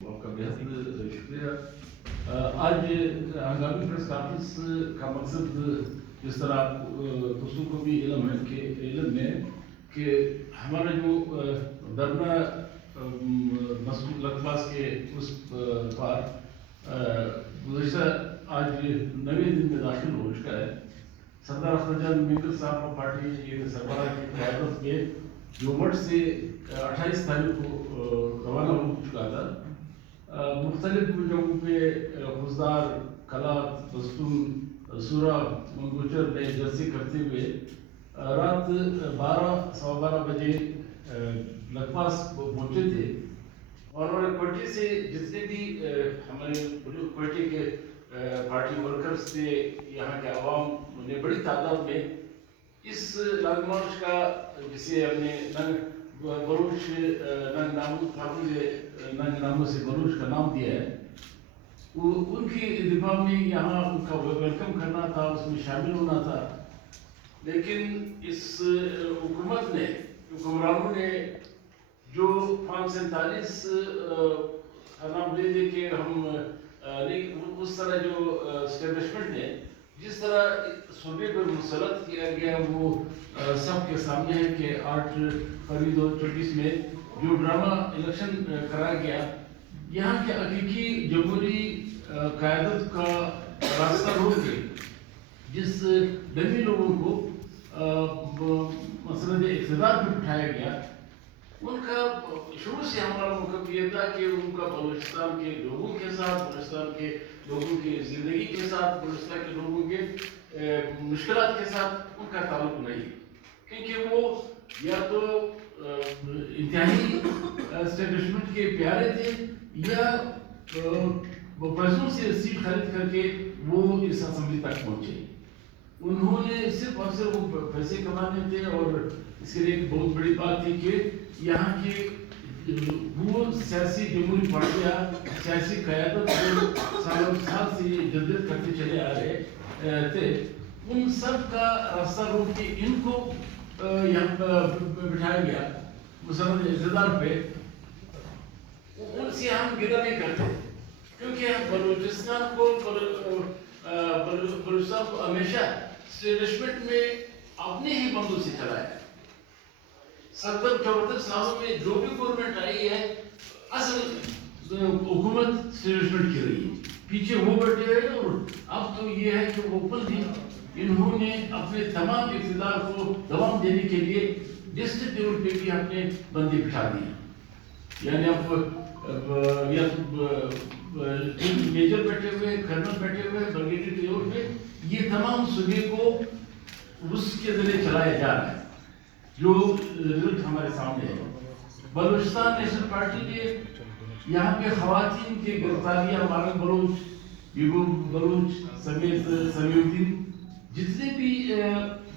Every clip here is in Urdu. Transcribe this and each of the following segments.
آپ کا بہت شکریہ۔ آج ہنگامی پریس کانفرنس کا مقصد جس طرح دوستوں کو بھی علم ہے کہ ہمارا جو دھرنا مسعود لکواس کے اس پر گزشتہ آج 9 دن میں داخل ہو چکا ہے۔ سردار اختر مینگل صاحب کا پارٹی سربراہ کی قیادت میں جو مٹ سے 28 تاریخ کو روانہ ہو چکا تھا، مختلف جگہوں پہ حوزدار، کلات، بستون، سورا، منگوچر میں جلسے کرتے ہوئے رات 12 بجے لکواس پہنچے تھے، اور کوئٹے سے جتنے بھی ہمارے کوئٹے کے پارٹی ورکرز تھے، یہاں کے عوام نے بڑی تعداد میں اس لانگ مارچ کا، جسے ہم نے بلوچ ننگ ناموں سے بلوچ کا نام دیا ہے، ان کی دفاع میں یہاں ان کا ویلکم کرنا تھا، اس میں شامل ہونا تھا۔ لیکن اس حکومت نے، حکمرانوں نے جو 547 نام دے دے کے ہم اس طرح جو اسٹیبلشمنٹ نے جس طرح صوبے پر مسلط کیا گیا، وہ سب کے سامنے ہے کہ 8 فروری 2024 میں جو ڈرامہ الیکشن کرا گیا، یہاں کے حقیقی جمہوری قیادت کا راستہ روک کے جس ڈمی لوگوں کو مسند اقتدار میں بٹھایا گیا، ان کا شروع سے ہمارا موقف یہ تھا کہ ان کا بلوچستان کے لوگوں کے ساتھ، بلوچستان کے لوگوں کی زندگی کے ساتھ، بلوچستان کے لوگوں کے مشکلات کے ساتھ ان کا تعلق نہیں، کیونکہ وہ یا تو انتہائی اسٹیبلشمنٹ کے پیارے تھے، یا وہ پیسوں سے سیٹ خرید کر کے وہ اس اسمبلی تک پہنچے۔ انہوں نے صرف اور صرف وہ پیسے کمانے تھے، اور اس کے لیے ایک بہت بڑی بات تھی کہ یہاں کی وہ سیاسی جمہوری پارٹیاں، سیاسی قیادت جو سالوں سال سے جدید کرتے چلے آ رہے تھے، ان سب کا راستہ روک کے ان کو یہاں بٹھایا گیا مسلط اقتدار پہ۔ ان سے ہم گرا نہیں کرتے، کیونکہ بلوچستان کو ہمیشہ اسٹیبلشمنٹ میں اپنے ہی بندوں سے چلایا ہے۔ 70-74 سالوں میں جو بھی گورنمنٹ آئی ہے، اصل حکومت اسٹیبلشمنٹ کی رہی ہے، پیچھے وہ بیٹھے ہیں، اور اب تو یہ ہے کہ اوپنلی انہوں نے اپنے تمام اقتدار کو دوام دینے کے لیے ڈسٹرکٹ لیول پہ بھی اپنے بندے بٹھا دیے، یعنی اب یا میجر بیٹھے ہوئے، کرنل بیٹھے ہوئے، بریگیڈیئر لیول پہ، یہ تمام صوبے کو اس کے ذریعے چلایا جا رہا ہے، جو رزلٹ ہمارے سامنے ہے۔ بلوچستان نیشنل پارٹی نے یہاں پہ خواتین کے گرفتاریاں، مارن بلوچ، بیگم بلوچ سمیت سمیع الدین، جتنے بھی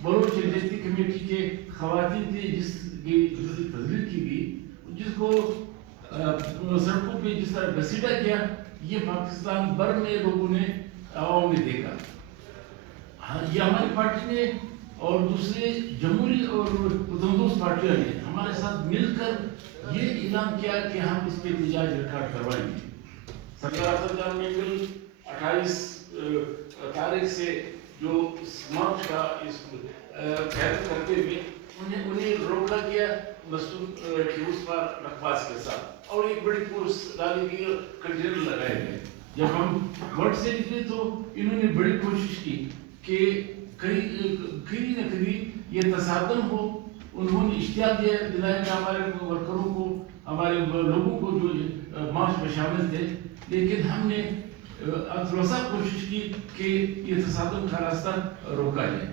بلوچ ایگزیکٹو کمیٹی کے خواتین تھے جس کی تجلیل کی گئی، جس کو سڑکوں پہ جس طرح گھسیٹا گیا، یہ پاکستان بھر میں لوگوں نے، عوام نے دیکھا۔ یہ ہماری پارٹی نے اور دوسرے جمہوری اور وطن پارٹیوں نے ہمارے ساتھ مل کر یہ اعلان کیا کہ ہم اس پہ احتجاج ریکارڈ کروائیں گے۔ سردار اختر مینگل 28 تاریخ سے جو اس مارچ کا قیادت کرتے ہوئے انہیں روکا گیا مسعود لکواس کے ساتھ، اور ایک بڑی پولیس ڈالی گئی اور کنٹینر لگائے گئے۔ جب ہم ووٹ سے نکلے تو انہوں نے بڑی کوشش کی کہ کہیں نہ کہیں یہ تصادم ہو۔ انہوں نے اشتیاق دلایا کہ ہمارے ورکروں کو، ہمارے لوگوں کو جو مارچ میں شامل تھے، لیکن ہم نے تھوڑا سا کوشش کی کہ یہ تصادم کا راستہ روکا جائے۔